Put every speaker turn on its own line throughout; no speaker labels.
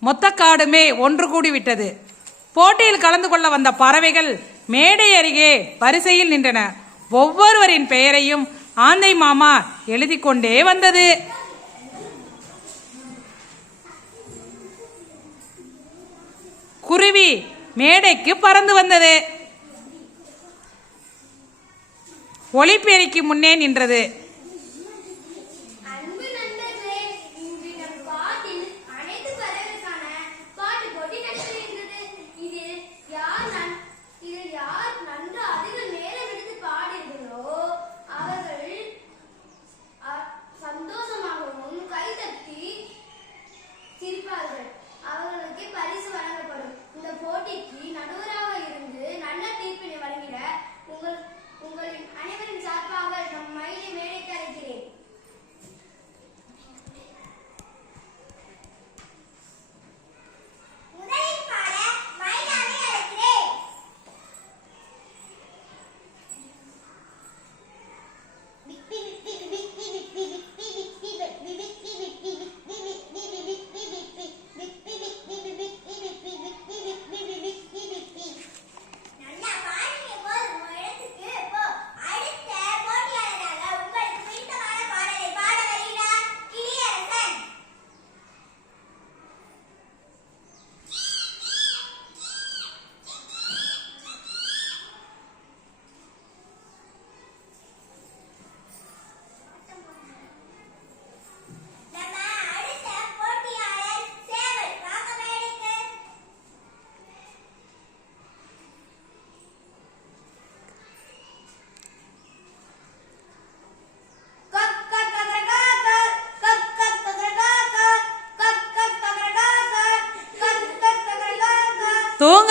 மொத்த காடுமே ஒன்று கூடிவிட்டது. போட்டியில் கலந்து கொள்ள வந்த பறவைகள் மேடை அருகே வரிசையில் நின்றன. ஒவ்வொருவரின் பெயரையும் ஆந்தை மாமா எழுதி கொண்டே வந்தது. குருவி மேடைக்கு பறந்து வந்தது. ஒளிபெருக்கி முன்னே நின்றது.
அவர்களுக்கு பரிசு வழங்கப்படும். இந்த போட்டிக்கு நடுவராக இருந்து நல்ல தீர்ப்பினை வழங்கிட உங்கள் உங்களின் அனைவரின் சார்பாக நம் மயிலை மேடைக்கு அழைக்கிறேன்.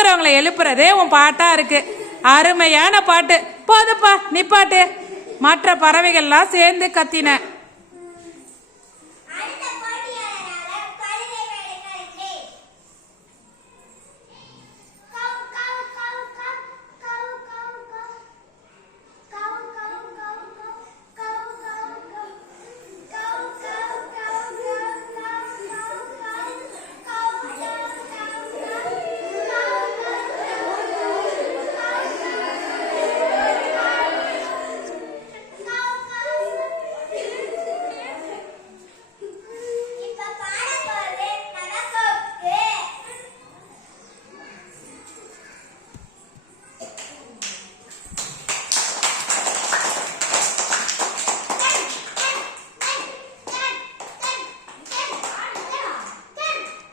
தூங்குறவங்களை எழுப்புறதே உன் பாட்டா இருக்கு. அருமையான பாட்டு. போதுப்பா நிப்பாட்டு. மற்ற பறவைகள்லாம் சேர்ந்து கத்தின.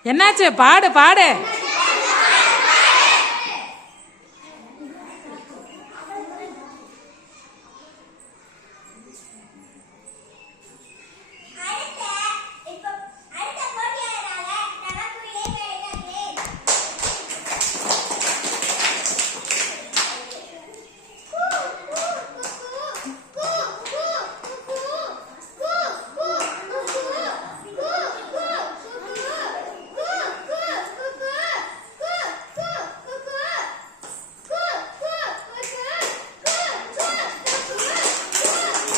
என்னாச்சு? பாடு பாடு.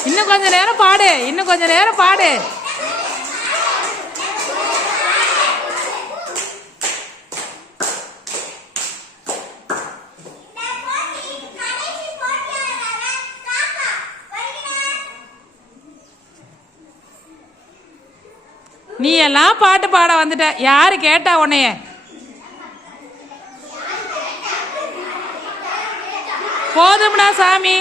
இன்னும் கொஞ்ச நேரம் பாடு இன்னும் கொஞ்ச நேரம் பாடு. நீ எல்லாம் பாட்டு பாட வந்துட்ட யாரு கேட்டா உன்னைய? போதும்டா சாமி.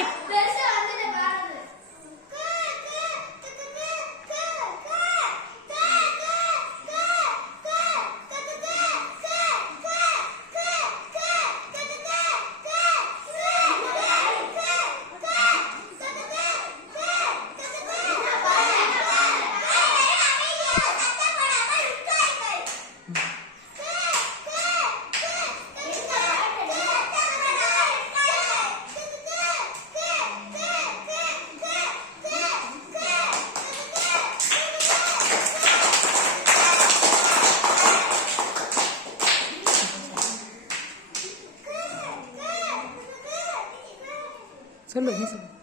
Lượng.